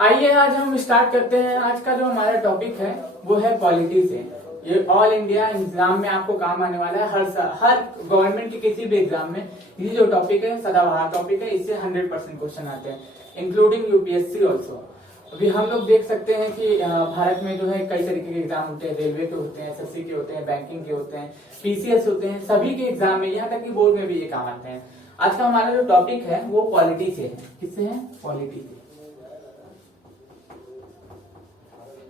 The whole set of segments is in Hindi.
आइए आज हम स्टार्ट करते हैं। आज का जो हमारा टॉपिक है वो है पॉलिटी से। ये ऑल इंडिया एग्जाम में आपको काम आने वाला है। हर गवर्नमेंट के किसी भी एग्जाम में ये जो टॉपिक है सदाबहार टॉपिक है। इससे 100% क्वेश्चन आते हैं, इंक्लूडिंग यूपीएससी ऑल्सो। अभी हम लोग देख सकते हैं कि भारत में जो है कई तरीके के एग्जाम होते हैं। रेलवे के होते हैं, एसएससी के होते हैं, बैंकिंग के होते हैं, पीसीएस होते हैं। सभी के एग्जाम में, यहाँ तक कि बोर्ड में भी ये काम आते हैं। आज का हमारा जो टॉपिक है वो पॉलिटी से है। किससे है? पॉलिटी से।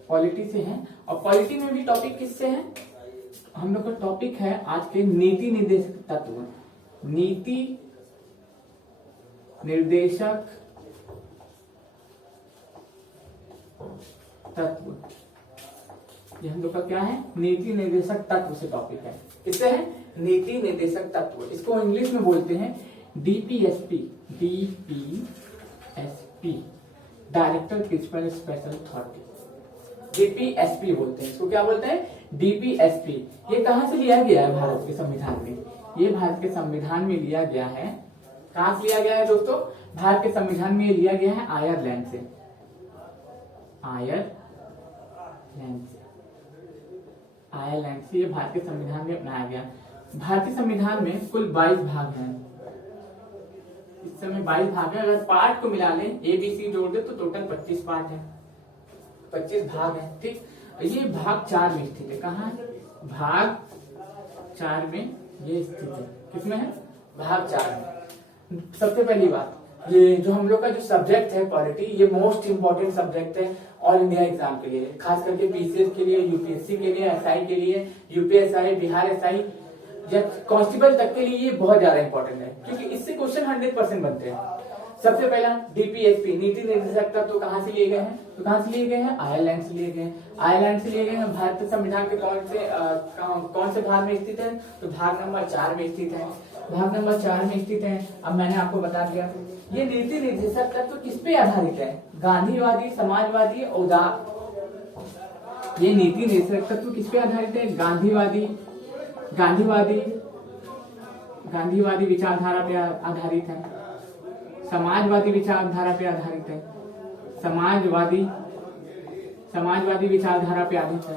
पॉलिटी से है। और पॉलिटी में भी टॉपिक किससे है? हम लोग का टॉपिक है आज के नीति निर्देशक तत्व। नीति निर्देशक तत्व, ये हम लोग का क्या है? नीति निर्देशक तत्व से टॉपिक है। किससे है? नीति निर्देशक तत्व। इसको इंग्लिश में बोलते हैं DPSP. DPSP, director principal special authority. DPSP बोलते हैं इसको। क्या बोलते हैं? डीपीएसपी। ये कहां से लिया गया है? भारत के संविधान में। ये भारत के संविधान में लिया गया है। कहां से लिया गया है दोस्तों? भारत के संविधान में ये लिया गया है आयरलैंड से। आयरलैंड से ये भारत के संविधान में अपनाया गया। भारतीय संविधान में कुल 22 भाग हैं। इस समय 22 भाग है। अगर पार्ट को मिला लें, ABC जोड़ दे तो टोटल 25 पार्ट है, 25 भाग है। ठीक, ये भाग 4 में स्थित है। कहाँ है? भाग 4 में ये स्थित है। किसमें है? भाग 4 में। सबसे पहली बात, ये जो हम लोग का जो सब्जेक्ट है पॉलिटी, ये मोस्ट इंपोर्टेंट सब्जेक्ट है ऑल इंडिया एग्जाम के लिए, खास करके पीसीएस के लिए, यूपीएससी के लिए, एसआई के लिए, यूपीएसआई, बिहार एसआई या कांस्टेबल तक के लिए ये बहुत ज्यादा इंपॉर्टेंट है, क्योंकि इससे क्वेश्चन 100% बनते हैं। सबसे पहला डीपीएसपी, नीति निर्देशक तत्व, तो कहां से लिए गए हैं? तो कहां से लिए गए हैं? आयरलैंड से लिए गए हैं। आयरलैंड से लिए गए हैं। भारतीय संविधान के कौन से भाग में स्थित है? तो भाग नंबर 4 में स्थित है। भाग नंबर 4 में स्थित है। अब मैंने आपको बता दिया, ये नीति निर्देशक तत्व किस पे आधारित है? गांधीवादी, समाजवादी, उदार। ये नीति निर्देशक तत्व किस पे आधारित है? गांधीवादी विचारधारा पे आधारित है। समाजवादी विचारधारा पे आधारित है। समाजवादी विचारधारा पे आधारित है।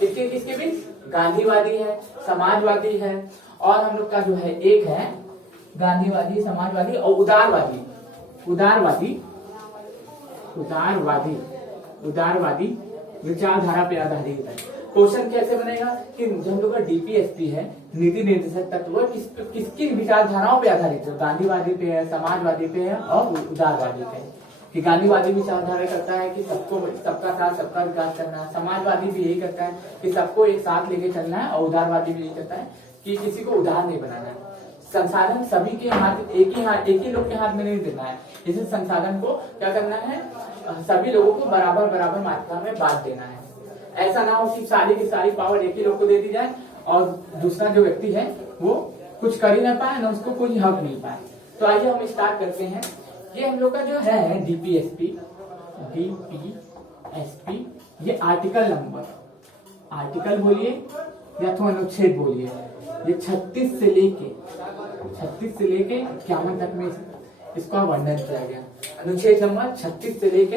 किसके बीच? गांधीवादी है, समाजवादी है, और हम लोग का जो है एक है गांधीवादी, समाजवादी और उदारवादी विचारधारा पे आधारित है। क्वेश्चन कैसे बनेगा कि जो हम लोग का डीपीएसपी है, नीति निर्देशक तत्व, किसकी विचारधाराओं पे आधारित है? गांधीवादी पे है, समाजवादी पे है और उदारवादी पे है। कि गांधीवादी विचारधारा करता है कि सबका साथ सबका विकास करना है। समाजवादी भी यही करता है कि सबको एक साथ लेके चलना है, और उदारवादी भी यही करता है कि किसी को उदार नहीं बनाना है। संसाधन सभी के हाथ, एक ही लोग के हाथ में नहीं देना है। इस संसाधन को क्या करना है? सभी लोगों को बराबर मात्रा में बांट देना है। ऐसा ना हो कि सारी की सारी पावर एक ही लोग को दे दी जाए और दूसरा जो व्यक्ति है वो कुछ कर ही ना पाए, ना उसको कोई हक मिल पाए। तो आइए हम स्टार्ट करते हैं। ये हम लोग का जो है डीपीएसपी, ये आर्टिकल बोलिए या तो अनुच्छेद बोलिए, ये 36 से लेके 51 तक में इसका वर्णन किया गया। अनुच्छेद नंबर 36 से लेके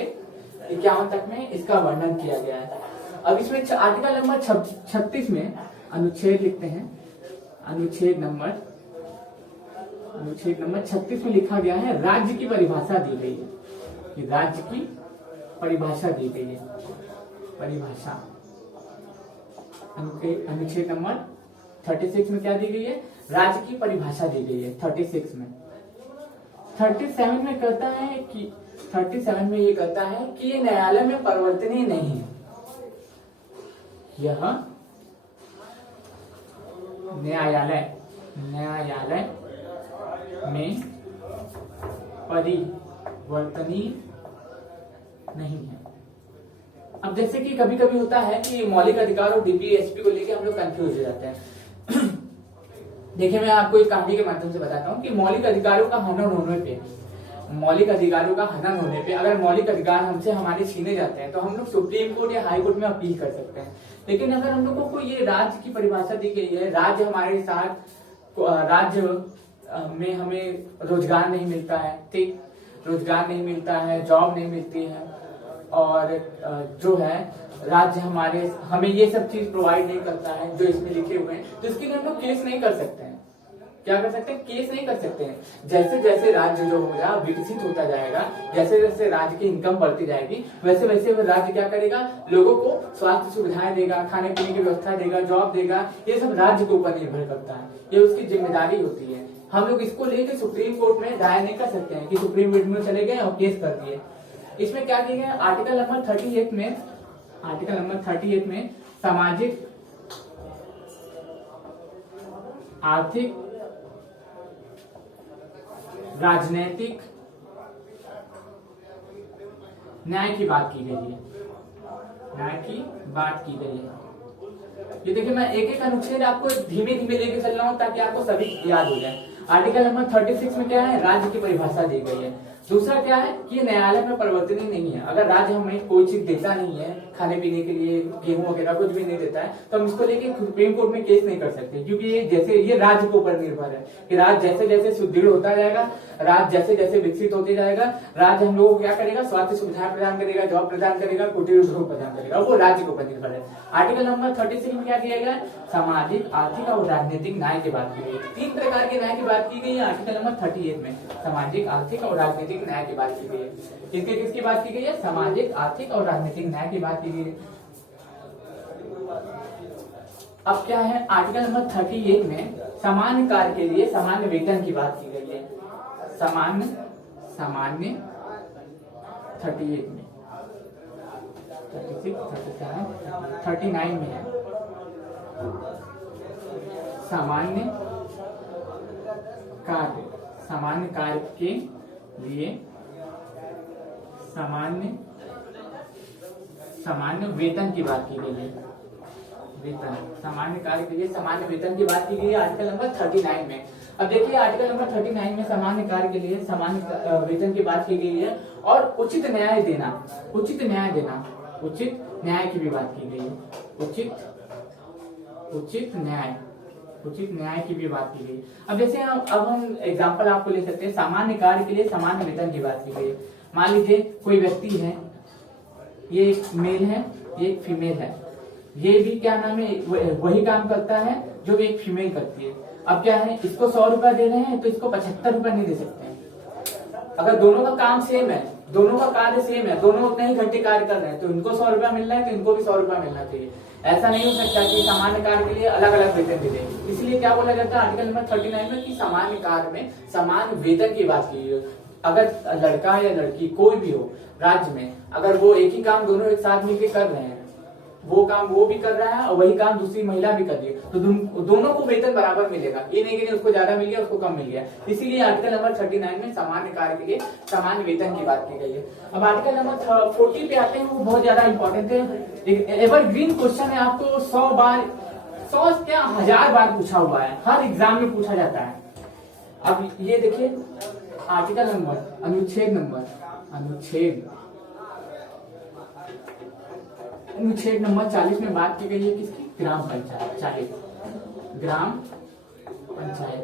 51 तक में इसका वर्णन किया गया है। अब इसमें आर्टिकल नंबर 36 में अनुच्छेद लिखते हैं। अनुच्छेद नंबर 36 में लिखा गया है, राज्य की परिभाषा दी गई है। कि राज्य की परिभाषा दी गई है। परिभाषा अनुच्छेद नंबर 36 में क्या दी गई है? राज्य की परिभाषा दी गई है 36 में। 37 में कहता है कि 37 में ये कहता है कि ये न्यायालय में परिवर्तनीय नहीं है। यह न्यायालय में परिवर्तनीय नहीं है। अब जैसे कि कभी कभी होता है कि मौलिक अधिकार और डीपीएसपी को लेकर हम लोग कंफ्यूज हो जाते हैं। देखिए, मैं आपको एक कहानी के माध्यम से बताता हूँ कि मौलिक अधिकारों का हनन होने पे अगर मौलिक अधिकार हमसे हमारे छीने जाते हैं तो हम लोग सुप्रीम कोर्ट या हाई कोर्ट में अपील कर सकते हैं। लेकिन अगर हम लोगों को ये राज्य की परिभाषा दी गई है, राज्य हमारे साथ, राज्य में हमें रोजगार नहीं मिलता है, ठीक, रोजगार नहीं मिलता है, जॉब नहीं मिलती है, और जो है राज्य हमें ये सब चीज प्रोवाइड नहीं करता है जो इसमें लिखे हुए हैं, तो इसके लिए हम लोग केस नहीं कर सकते हैं। क्या कर सकते हैं? केस नहीं कर सकते हैं। जैसे जैसे राज्य जो होगा विकसित होता जाएगा, जैसे जैसे राज्य की इनकम बढ़ती जाएगी, वैसे वैसे वो राज्य क्या करेगा, लोगों को स्वास्थ्य सुविधाएं देगा, खाने पीने की व्यवस्था देगा, जॉब देगा। ये सब राज्य के ऊपर निर्भर करता है, ये उसकी जिम्मेदारी होती है। हम लोग इसको लेकर सुप्रीम कोर्ट में दायर नहीं कर सकते हैं कि सुप्रीम कोर्ट में चले गए और केस कर दिए। इसमें क्या किया गया, आर्टिकल नंबर 38 में सामाजिक, आर्थिक, राजनीतिक न्याय की बात की गई है। न्याय की बात की गई है। ये देखिए, मैं एक एक अनुच्छेद आपको धीमे धीमे लेके चल रहा हूं ताकि आपको सभी याद हो जाए। आर्टिकल नंबर 36 में क्या है, राज्य की परिभाषा दी गई है। दूसरा क्या है कि न्यायालय में परिवर्तनीय नहीं है। अगर राज्य हमें कोई चीज देता नहीं है, खाने पीने के लिए गेहूं वगैरह कुछ भी नहीं देता है, तो हम इसको लेके सुप्रीम कोर्ट में केस नहीं कर सकते, क्योंकि ये राज्य के ऊपर निर्भर है कि राज्य जैसे जैसे सुदृढ़ होता जाएगा, राज्य जैसे जैसे विकसित होते जाएगा, राज्य हम लोगों को क्या करेगा, स्वास्थ्य सुविधाएं प्रदान करेगा, जॉब प्रदान करेगा, कुटीर उद्योग प्रदान करेगा, वो राज्य के ऊपर निर्भर है। आर्टिकल नंबर 36 में क्या किया गया, सामाजिक, आर्थिक और राजनीतिक न्याय की बात की गई। 3 प्रकार के न्याय की बात की गई है आर्टिकल नंबर 38 में। सामाजिक, आर्थिक और राजनीतिक न्याय की बात की गई है। किसकी बात की गई है, सामाजिक, आर्थिक और राजनीतिक न्याय की बात की गई है। अब क्या है, आर्टिकल नंबर 38 में सामान्य कार्य के लिए सामान्य वेतन की बात की गई है। सामान्य 38 में, 36, 37, 39 में है सामान्य कार्य के लिए सामान्य वेतन की बात की गई है। वेतन, सामान्य कार्य के लिए सामान्य वेतन की बात की गई है आर्टिकल नंबर 39 में। अब देखिए, आर्टिकल नंबर 39 में सामान्य कार्य के लिए सामान्य वेतन की बात की गई है, और उचित न्याय देना, उचित न्याय की भी बात की गई है। उचित न्याय की भी बात की गई। अब जैसे अब हम एग्जांपल आपको ले सकते हैं। सामान्य कार्य के लिए सामान्य वेतन की बात की गई। मान लीजिए कोई व्यक्ति है, ये एक मेल है, ये एक फीमेल है, ये भी क्या नाम है, वही काम करता है जो एक फीमेल करती है। अब क्या है, इसको 100 रुपया दे रहे हैं तो इसको 75 रुपया नहीं दे सकते हैं। अगर दोनों का काम सेम है, दोनों का कार्य सेम है, दोनों उतने ही घंटे कार्य कर रहे हैं, तो इनको 100 रुपया मिल रहा है तो इनको भी 100 रुपया मिलना चाहिए। ऐसा नहीं हो सकता कि सामान्य कार्य के लिए अलग अलग वेतन मिले। इसलिए क्या बोला जाता है आर्टिकल नंबर 39 में कि सामान्य कार्य में समान वेतन की बात की है। अगर लड़का या लड़की कोई भी हो राज्य में, अगर वो एक ही काम दोनों एक साथ मिलकर कर रहे हैं, वो काम वो भी कर रहा है और वही काम दूसरी महिला भी कर रही है, तो दोनों को वेतन बराबर मिलेगा। ये नहीं कि उसको ज्यादा मिल गया उसको कम मिल गया। इसीलिए आर्टिकल नंबर 39 में सामान्य कार्य के लिए सामान्य वेतन की बात की गई है। अब आर्टिकल नंबर 40 पे आते हैं, वो बहुत ज्यादा इंपॉर्टेंट है। एवरग्रीन क्वेश्चन है, आपको 100 बार, 100 क्या 1000 बार पूछा हुआ है, हर एग्जाम में पूछा जाता है। अब ये देखिए, आर्टिकल नंबर, अनुच्छेद नंबर 40 में बात की गई है किसकी, ग्राम पंचायत। 40 ग्राम पंचायत।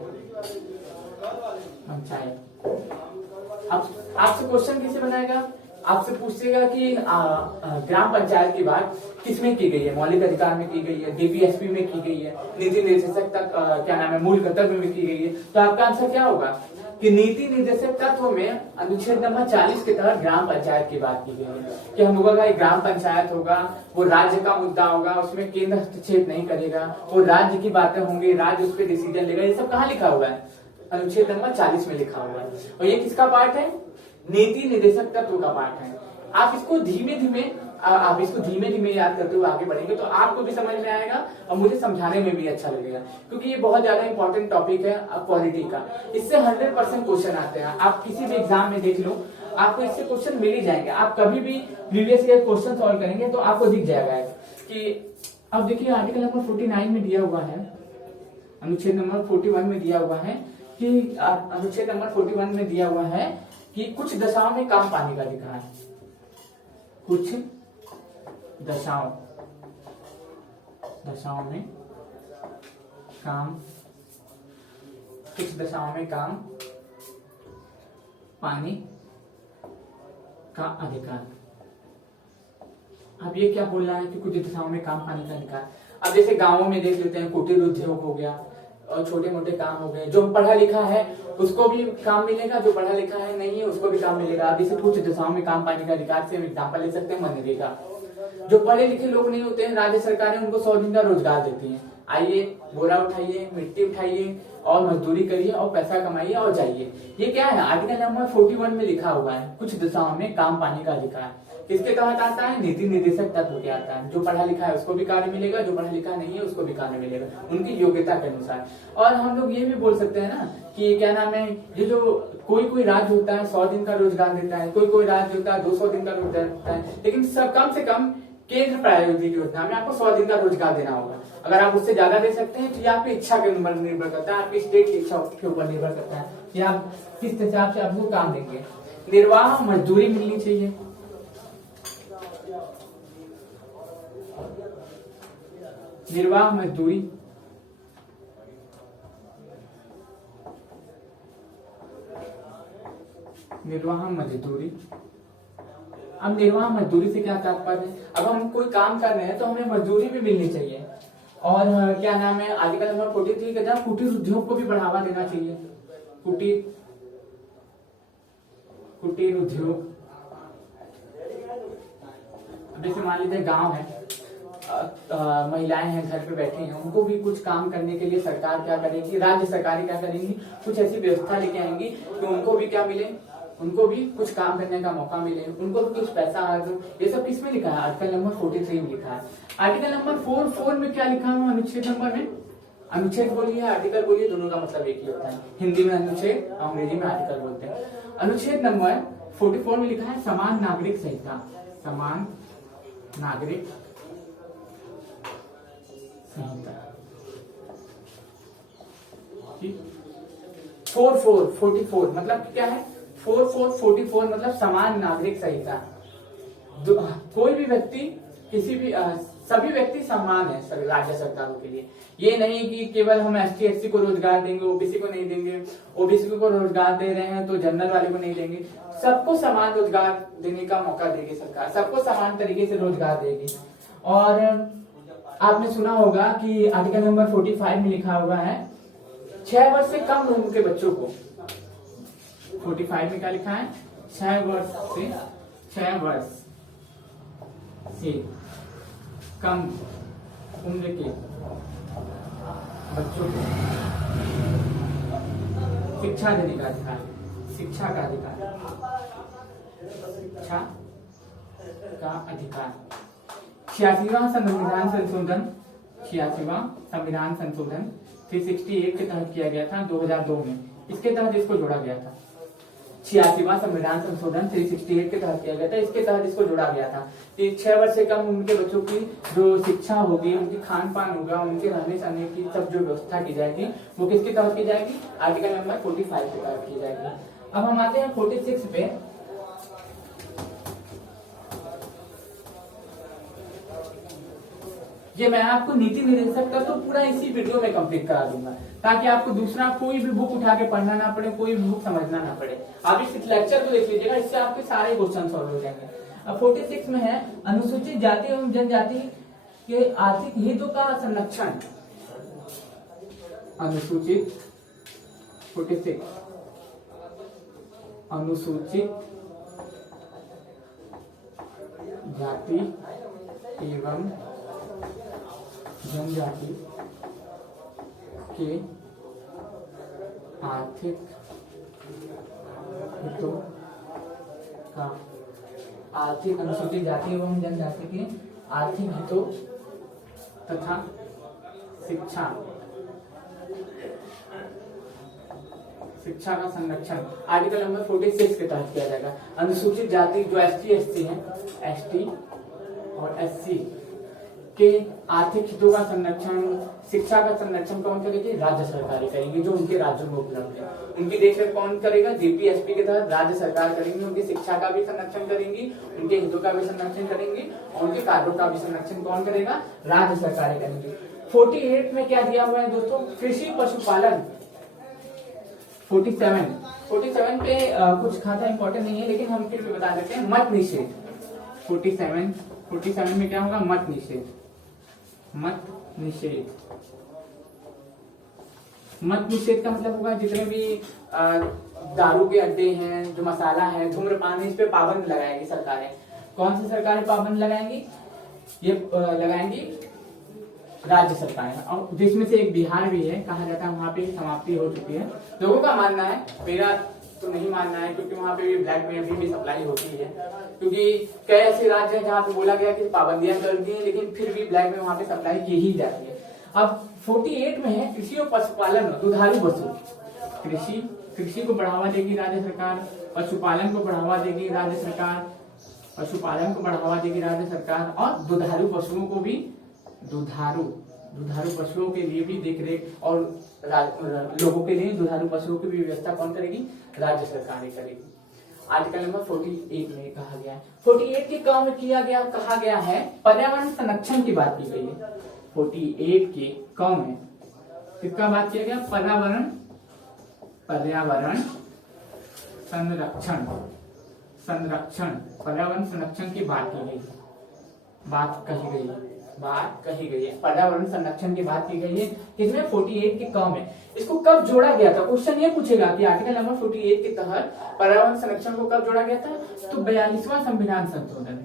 अब आपसे क्वेश्चन कैसे बनाएगा, आपसे पूछेगा कि ग्राम पंचायत की बात किसमें की गई है, मौलिक अधिकार में की गई है, डीपीएसपी में की गई है, नीति निर्देशक तक क्या नाम है मूल कर्तव्य में की गई है। तो आपका आंसर क्या होगा कि नीति निर्देशक तत्व में अनुच्छेद नंबर 40 के तहत ग्राम पंचायत की बात की गई है कि हम लोगों का एक ग्राम पंचायत होगा, वो राज्य का मुद्दा होगा, उसमें केंद्र हस्तक्षेप नहीं करेगा, वो राज्य की बातें होंगी, राज्य उस पर डिसीजन लेगा। ये सब कहाँ लिखा हुआ है, अनुच्छेद नंबर 40 में लिखा हुआ है। और ये किसका पार्ट है, नीति निर्देशक तत्व का पार्ट है। आप इसको धीमे धीमे याद करते हुए आगे बढ़ेंगे तो आपको भी समझ में आएगा और मुझे समझाने में भी अच्छा लगेगा, क्योंकि ये बहुत ज्यादा इंपॉर्टेंट टॉपिक है पॉलिटी का। इससे 100% क्वेश्चन आते हैं, आप किसी भी एग्जाम में देख लो, आपको इससे क्वेश्चन मिल ही जाएंगे। आप कभी भी प्रीवियस ईयर क्वेश्चन सॉल्व करेंगे तो आपको दिख जाएगा कि अब देखिए आर्टिकल नंबर 49 में दिया हुआ है, अनुच्छेद नंबर 41 में दिया हुआ है कि अनुच्छेद नंबर 41 में दिया हुआ है कि कुछ दशाओं में काम पाने का अधिकार, कुछ दशाओं में काम पाने का अधिकार। अब ये क्या बोल रहा है कि कुछ दिशाओं में काम पाने का अधिकार। अब जैसे गांवों में देख लेते हैं, कुटीर उद्योग हो गया और छोटे मोटे काम हो गए। जो पढ़ा लिखा है उसको भी काम मिलेगा, जो पढ़ा लिखा है नहीं है उसको भी काम मिलेगा। अब जैसे कुछ दिशाओं में काम पाने का अधिकार से हम एग्जाम्पल ले सकते हैं मनरेगा। जो पढ़े लिखे लोग नहीं होते हैं, राज्य सरकारें उनको 100 दिन का रोजगार देती है। आइए, बोरा उठाइए, मिट्टी उठाइए और मजदूरी करिए और पैसा कमाइए और जाइए। ये क्या है, आर्टिकल नंबर 41 में लिखा हुआ है, कुछ दिशाओं में काम पाने का अधिकार। किसके तहत आता है, नीति निर्देशक तत्व के आता है। जो पढ़ा लिखा है उसको भी कार्य मिलेगा, जो पढ़ा लिखा नहीं है उसको भी कार्य मिलेगा, उनकी योग्यता के अनुसार। और हम लोग ये भी बोल सकते हैं ना कि क्या नाम है, ये जो कोई राज्य होता है 100 दिन का रोजगार देता है, कोई राज्य होता है 200 दिन का रोजगार देता है, लेकिन सब कम से कम केंद्र प्रायोजित योजना में आपको 100 दिन का रोजगार देना होगा। अगर आप उससे ज्यादा दे सकते हैं तो ये आपकी इच्छा के ऊपर निर्भर करता है, आपकी स्टेट की इच्छा के ऊपर निर्भर करता है कि आप किस हिसाब से आपको काम देंगे। निर्वाह मजदूरी मिलनी चाहिए। निर्वाह मजदूरी, निर्वाह मजदूरी। अब निर्वाह मजदूरी से क्या तात्पर्य है, अब हम कोई काम कर रहे हैं तो हमें मजदूरी भी मिलनी चाहिए। और क्या नाम है, आर्टिकल नंबर 43 के तहत कुटीर उद्योग को भी बढ़ावा देना चाहिए। कुटीर उद्योग, जैसे मान लीजिए गांव है, महिलाएं हैं घर पे बैठी हैं, उनको भी कुछ काम करने के लिए सरकार क्या करेगी, राज्य सरकारें क्या करेंगी, कुछ ऐसी व्यवस्था लेके आएंगी कि उनको भी क्या मिले, उनको भी कुछ काम करने का मौका मिले, उनको भी कुछ पैसा आ जाए। ये सब किसमें लिखा है, आर्टिकल नंबर 43 में लिखा है। आर्टिकल नंबर 44 में क्या लिखा है, अनुच्छेद नंबर में, अनुच्छेद बोलिए आर्टिकल बोलिए, दोनों का मतलब एक ही होता है। हिंदी में अनुच्छेद, अंग्रेजी में आर्टिकल बोलते हैं। अनुच्छेद नंबर 44 में लिखा है समान नागरिक संहिता, समान नागरिक संहिता। 44 मतलब क्या है, 44 मतलब समान नागरिक संहिता। कोई भी व्यक्ति, किसी भी सभी व्यक्ति समान है राज्य सरकारों के लिए। ये नहीं कि केवल हम ST SC को रोजगार देंगे, OBC को नहीं देंगे, OBC को रोजगार दे रहे हैं तो जनरल वाले को नहीं देंगे। सबको समान रोजगार देने का मौका देगी सरकार, सबको समान तरीके से रोजगार देगी। और आपने सुना होगा कि आर्टिकल नंबर 45 में लिखा हुआ है 6 वर्ष से कम उम्र के बच्चों को, 45 में क्या लिखा है, 6 वर्ष से कम उम्र के बच्चों को शिक्षा देने का अधिकार, शिक्षा का अधिकार, शिक्षा का अधिकार। 86वां संविधान संशोधन, 86वां संविधान संशोधन 368 के तहत किया गया था 2002 में, इसके तहत इसको जोड़ा गया था। 86वां संविधान संशोधन 368 के तहत किया गया था, इसके तहत इसको जोड़ा गया था कि 6 वर्ष से कम उम्र के बच्चों की जो शिक्षा होगी, उनकी खान पान होगा, उनके रहने सहने की सब जो व्यवस्था की जाएगी वो किसके तहत की जाएगी, आर्टिकल नंबर 45 के तहत की जाएगी। अब हम आते हैं 46 पे। ये मैं आपको नीति निर्देशक का तो पूरा इसी वीडियो में कंप्लीट करा दूंगा, ताकि आपको दूसरा कोई भी बुक उठा के पढ़ना ना पड़े, कोई भी बुक समझना ना पड़े। आप इस लेक्चर को देख लीजिएगा, इससे आपके सारे क्वेश्चन सॉल्व हो जाएंगे। अब 46 में है अनुसूचित जाति एवं जनजाति के आर्थिक हितों का संरक्षण। अनुसूचित 46 अनुसूचित जाति एवं जनजाति के आर्थिक हितों का, आर्थिक अनुसूचित जाति एवं जनजाति के आर्थिक हितों तथा शिक्षा का संरक्षण आर्टिकल नंबर 46 के तहत किया जाएगा। अनुसूचित जाति जो ST SC है, ST और SC के आर्थिक हितों का संरक्षण, शिक्षा का संरक्षण कौन करेगी, राज्य सरकारें करेंगी, जो उनके राज्यों में उपलब्ध है। उनकी देखरेख कौन करेगा, GPSP के तहत राज्य सरकार करेंगी। उनकी शिक्षा का भी संरक्षण करेंगी, उनके हितों का भी संरक्षण करेंगी, और उनके कार्यों का भी संरक्षण कौन करेगा, राज्य सरकारें करेंगी। 48 में क्या दिया हुआ है दोस्तों, कृषि पशुपालन, 47 पे कुछ खासा इंपॉर्टेंट नहीं है, लेकिन हम फिर भी बता देते हैं। मत निषेध। 47 में क्या होगा? मत निषेध। मत निषेध का मतलब होगा जितने भी दारू के अड्डे हैं, जो मसाला है, धूम्रपान है, इस पे पाबंद लगाएगी सरकारें। कौन सी सरकारें पाबंद लगाएंगी? ये लगाएंगी राज्य सरकारें, और जिसमें से एक बिहार भी है। कहा जाता है वहां पे समाप्ति हो चुकी है। लोगों का मानना है, मेरा तो नहीं मानना है, क्योंकि वहां पे भी ब्लैक में अभी भी सप्लाई होती है। क्योंकि कई ऐसे राज्य हैं जहाँ पे बोला गया कि पाबंदियां कर दी है, लेकिन फिर भी ब्लैक में वहां पे सप्लाई की ही जाती है। अब 48 में है कृषि और पशुपालन, दुधारू पशु। कृषि को बढ़ावा देगी राज्य सरकार, पशुपालन को बढ़ावा देगी राज्य सरकार, और दुधारू पशुओं को भी, दुधारू पशुओं के लिए भी देखरेख और लोगों के लिए दुधारू पशुओं की भी व्यवस्था कौन करेगी? राज्य सरकारें करेगी। आर्टिकल नंबर 48 में कहा गया है। 48 के क में कहा गया है पर्यावरण संरक्षण की बात की गई है। 48 के क में किसका बात किया गया? पर्यावरण संरक्षण की बात कही गई है। पर्यावरण संरक्षण की बात की गई है। किसमें? 48 के क में। इसको कब जोड़ा गया था? क्वेश्चन ये पूछेगा कि आर्टिकल नंबर 48 के तहत पर्यावरण संरक्षण को कब जोड़ा गया था? तो 42वां संविधान संशोधन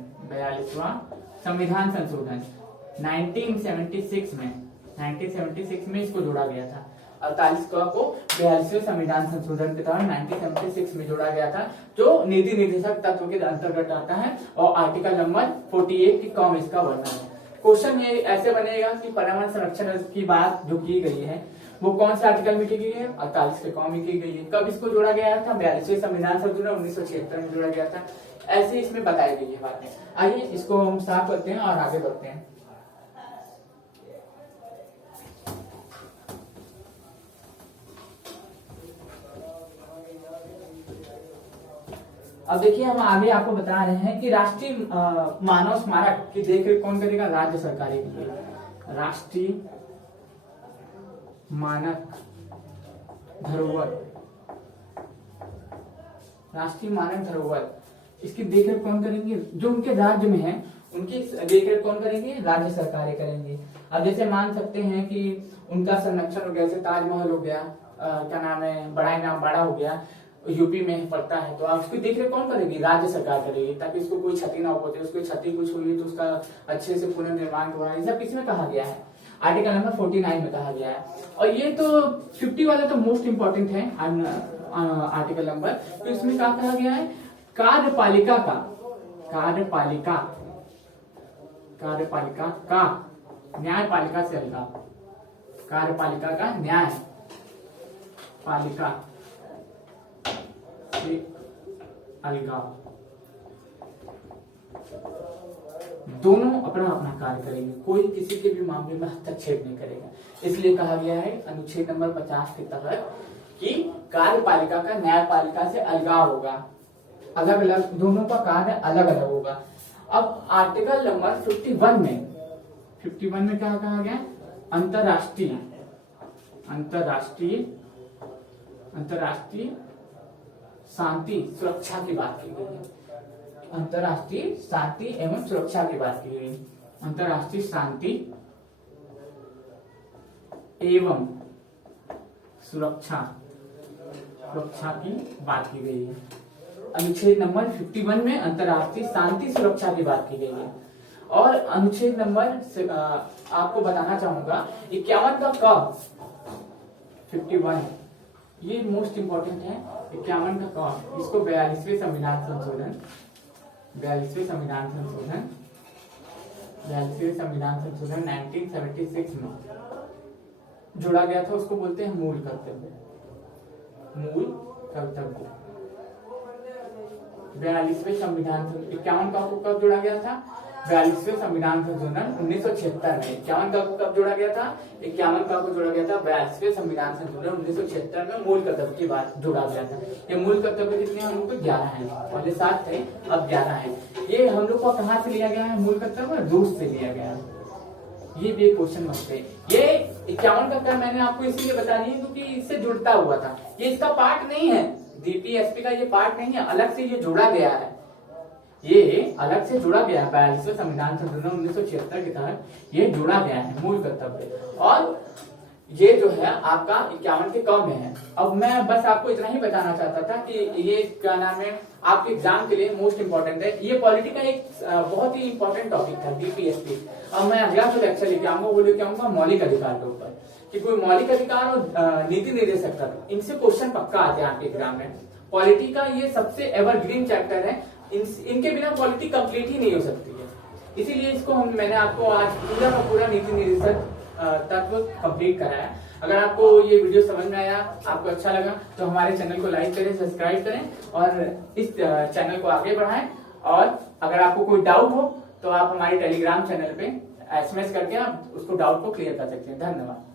1976 में इसको जोड़ा गया था। 48 को 42वें संविधान संशोधन के तहत 1976 में जोड़ा गया था, जो नीति निर्देशक तत्व के अंतर्गत आता है। और आर्टिकल नंबर 48 के क में इसका वर्णन है। क्वेश्चन ये ऐसे बनेगा कि पर्यावरण संरक्षण की बात जो की गई है वो कौन से आर्टिकल में की गई है? 48 के क में की गई है। कब इसको जोड़ा गया था? 42वें संविधान संशोधन 1976 में जोड़ा गया था। ऐसे इसमें बताई गई है बातें। आइए इसको हम साफ करते हैं और आगे बढ़ते हैं। अब देखिए, हम आगे आपको बता रहे हैं कि राष्ट्रीय मानव स्मारक की देखरेख कौन करेगा? राज्य सरकारें करेगी। राष्ट्रीय मानक धरोहर, इसकी देखरेख कौन करेंगे? जो उनके राज्य में है उनकी देखरेख कौन करेंगे? राज्य सरकारें करेंगी। अब जैसे मान सकते हैं कि उनका संरक्षण हो गया, जैसे ताजमहल हो गया, क्या नाम है, बड़ा हो गया, यूपी में पड़ता है, तो आप उसकी देखरेख कौन करेगी? राज्य सरकार करेगी, ताकि उसको कोई क्षति ना हो पाए। उसको क्षति कुछ हुई तो उसका अच्छे से पुनर्निर्माण करवाना, ये सब किसमें कहा गया है? आर्टिकल नंबर 49 में कहा गया है। और ये तो 50 वाला तो मोस्ट इंपॉर्टेंट है आर्टिकल नंबर, तो इसमें क्या कहा गया है? कार्यपालिका का न्यायपालिका से अलगाव, कार्यपालिका का न्यायपालिका से अलगाव, दोनों अपना अपना कार्य करेंगे, कोई किसी के भी मामले में हस्तक्षेप नहीं करेगा। इसलिए कहा गया है अनुच्छेद नंबर 50 के तहत कि कार्यपालिका का न्यायपालिका से अलगाव होगा, अलग अलग, दोनों का कार्य अलग अलग होगा। अब आर्टिकल नंबर 51 में क्या कहा गया? अंतरराष्ट्रीय शांति सुरक्षा की बात की गई है। अंतरराष्ट्रीय शांति एवं सुरक्षा की बात की गई। अंतरराष्ट्रीय शांति एवं सुरक्षा की बात की गई है। अनुच्छेद नंबर 51 में अंतरराष्ट्रीय शांति सुरक्षा की बात की गई है। और अनुच्छेद नंबर आपको बताना चाहूंगा 51 का क 51 ये मोस्ट इंपॉर्टेंट है। 51 का क, इसको 42वें संविधान संशोधन 1976 में जोड़ा गया था, उसको बोलते हैं मूल कर्तव्य। 42वें संविधान 51 का कब जोड़ा गया था? 42वें संविधान संशोधन 1976 में। 51 का कब जोड़ा गया था? 51 का जोड़ा गया था 42वें संविधान संशोधन 1976 में मूल कर्तव्य की बात जोड़ा गया था। ये मूल कर्तव्य कितने हम लोग को? 11 है। पहले 7 थे, अब 11 है। ये हम लोग को कहाँ से लिया गया है? मूल कर्तव्य रूस से लिया गया है। ये भी एक क्वेश्चन बनते हैं। ये 51 का कर मैंने आपको इसीलिए बता दिया क्योंकि इससे जुड़ता हुआ था, ये इसका पार्ट नहीं है, डीपीएसपी का ये पार्ट नहीं है, अलग से ये जुड़ा गया है, ये अलग से जुड़ा गया है 42वें संविधान संशोधन 1976 के तहत ये जुड़ा गया है मूल कर्तव्य, और ये जो है आपका 51 के कम में है। अब मैं बस आपको इतना ही बताना चाहता था कि ये क्या नाम है आपके एग्जाम के लिए मोस्ट इंपॉर्टेंट है, ये पॉलिटी का एक बहुत ही इंपॉर्टेंट टॉपिक था डीपीएसपी। अब मैं अगला जो लेक्चर लेके आऊंगा वो लेके आऊंगा मौलिक अधिकार के ऊपर, कि कोई मौलिक अधिकार और नीति निर्देशक तत्व, इनसे क्वेश्चन पक्का आते हैं आपके एग्जाम में। पॉलिटी का ये सबसे एवरग्रीन चैप्टर है, इनके बिना पॉलिटी कंप्लीट ही नहीं हो सकती है, इसीलिए इसको मैंने आपको आज पूरा का पूरा नीति निर्देशक तत्व कंप्लीट कराया। अगर आपको ये वीडियो समझ में आया, आपको अच्छा लगा, तो हमारे चैनल को लाइक करें, सब्सक्राइब करें और इस चैनल को आगे बढ़ाएं। और अगर आपको कोई डाउट हो तो आप हमारे टेलीग्राम चैनल पे SMS करके आप उसको डाउट को क्लियर कर सकते हैं। धन्यवाद।